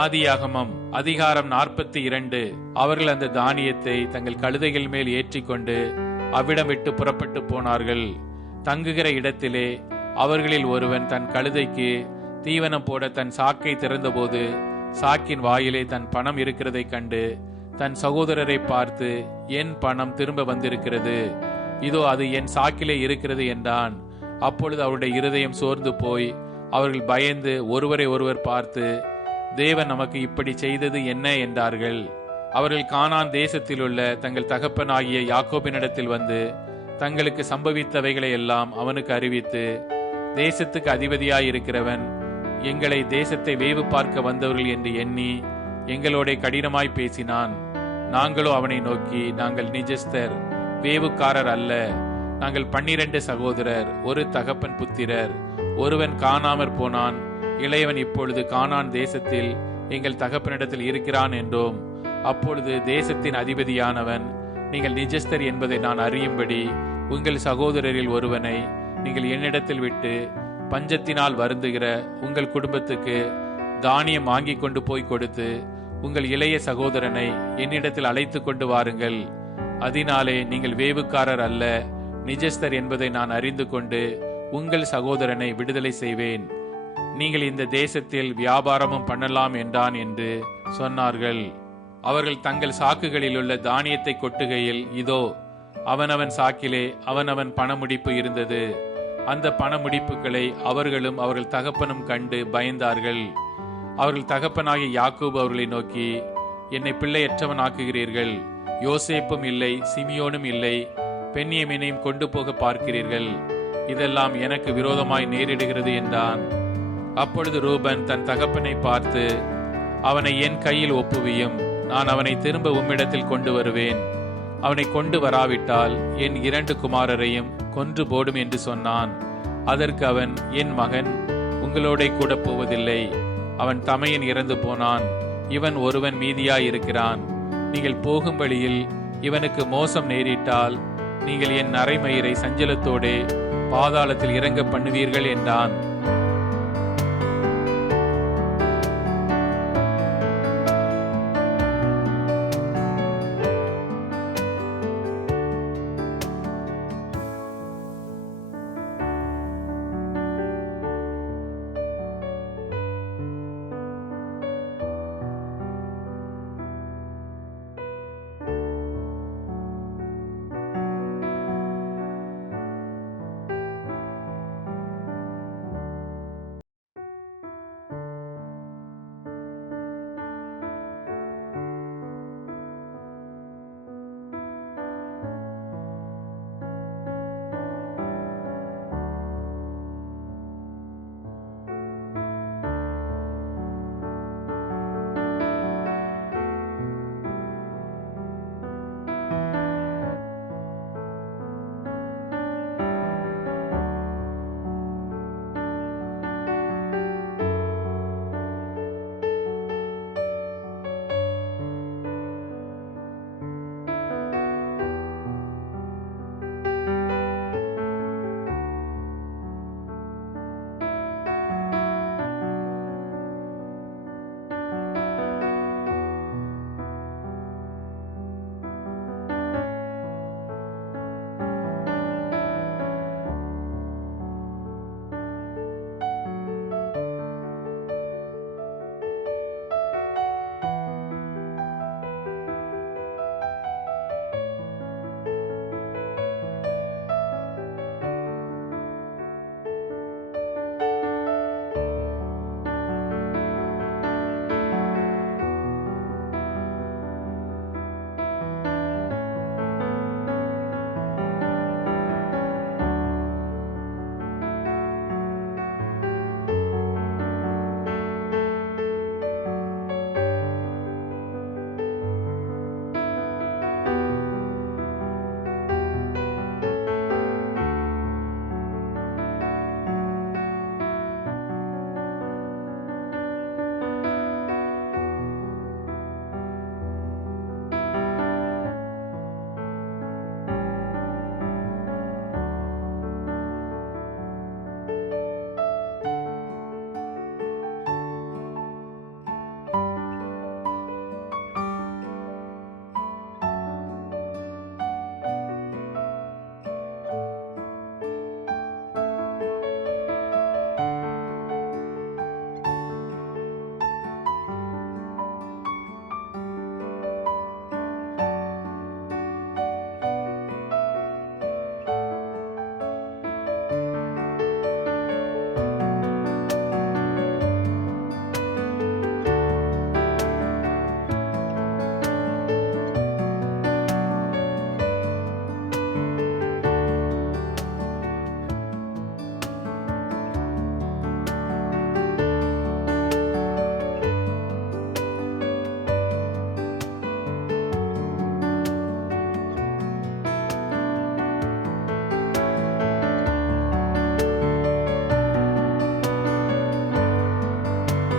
ஆதியாகமம் அதிகாரம் 42. அவர்கள் அந்த தானியத்தை தங்கள் கழுதைகள் மேல் ஏற்றிக்கொண்டு அவ்விடம் விட்டு புறப்பட்டு போனார்கள். தங்குகிற இடத்திலே அவர்களில் ஒருவன் தன் கழுதைக்கு தீவனம் போட தன் சாக்கை திறந்தபோது சாக்கின் வாயிலே தன் பணம் இருக்கிறதை கண்டு தன் சகோதரரை பார்த்து, என் பணம் திரும்ப வந்திருக்கிறது, இதோ அது என் சாக்கிலே இருக்கிறது என்றான். அப்பொழுது அவருடைய இருதயம் சோர்ந்து போய் அவர்கள் பயந்து ஒருவரை ஒருவர் பார்த்து, தேவன் நமக்கு இப்படி செய்தது என்ன என்றார்கள். அவர்கள் கானான் தேசத்தில் உள்ள தங்கள் தகப்பனாகிய யாக்கோபினிடத்தில் வந்து தங்களுக்கு சம்பவித்தவைகளை எல்லாம் அவனுக்கு அறிவித்து, தேசத்துக்கு அதிபதியாயிருக்கிறவன் எங்களை தேசத்தை வேவு பார்க்க வந்தவர்கள் என்று எண்ணி எங்களோட கடினமாய் பேசினான். நாங்களோ அவனை நோக்கி, நாங்கள் நிஜஸ்தர், வேவுக்காரர் அல்ல. நாங்கள் 12 சகோதரர், ஒரு தகப்பன் புத்திரர். ஒருவன் காணாமற் போனான், இளையவன் இப்பொழுது கானான் தேசத்தில் எங்கள் தகப்பனிடத்தில் இருக்கிறான் என்றோம். அப்பொழுது தேசத்தின் அதிபதியானவன், நீங்கள் நிஜஸ்தர் என்பதை நான் அறியும்படி உங்கள் சகோதரரில் ஒருவனை நீங்கள் என்னிடத்தில் விட்டு பஞ்சத்தினால் வருந்துகிற உங்கள் குடும்பத்துக்கு தானியம் வாங்கி கொண்டு போய் கொடுத்து உங்கள் இளைய சகோதரனை என்னிடத்தில் அழைத்து கொண்டு வாருங்கள். அதனாலே நீங்கள் வேவுக்காரர் அல்ல, நிஜஸ்தர் என்பதை நான் அறிந்து கொண்டு உங்கள் சகோதரனை விடுதலை செய்வேன். நீங்கள் இந்த தேசத்தில் வியாபாரமும் பண்ணலாம் என்றான் என்று சொன்னார்கள். அவர்கள் தங்கள் சாக்குகளில் உள்ள தானியத்தை கொட்டுகையில், இதோ அவனவன் சாக்கிலே அவனவன் பணமுடிப்பு இருந்தது. அந்த பணமுடிப்புகளை அவர்களும் அவர்கள் தகப்பனும் கண்டு பயந்தார்கள். அவர்கள் தகப்பனாகிய யாக்கோபு அவர்களை நோக்கி, என்னை பிள்ளையற்றவன் ஆக்குகிறீர்கள். யோசேப்பும் இல்லை, சிமியோனும் இல்லை, பென்யமீனையும் கொண்டு போக பார்க்கிறீர்கள். இதெல்லாம் எனக்கு விரோதமாய் நேரிடுகிறது என்றான். அப்பொழுது ரூபன் தன் தகப்பனை பார்த்து, அவனை என் கையில் ஒப்புவியும், நான் அவனை திரும்ப உம்மிடத்தில் கொண்டு வருவேன். அவனை கொண்டு வராவிட்டால் என் 2 குமாரரையும் கொன்று போடும் என்று சொன்னான். அதற்கு அவன், என் மகன் உங்களோட கூட போவதில்லை. அவன் தமையன் இறந்து போனான், இவன் ஒருவன் மீதியாயிருக்கிறான். நீங்கள் போகும் வழியில் இவனுக்கு மோசம் நேரிட்டால் நீங்கள் என் நரைமயிரை சஞ்சலத்தோடே பாதாளத்தில் இறங்க பண்ணுவீர்கள் என்றான்.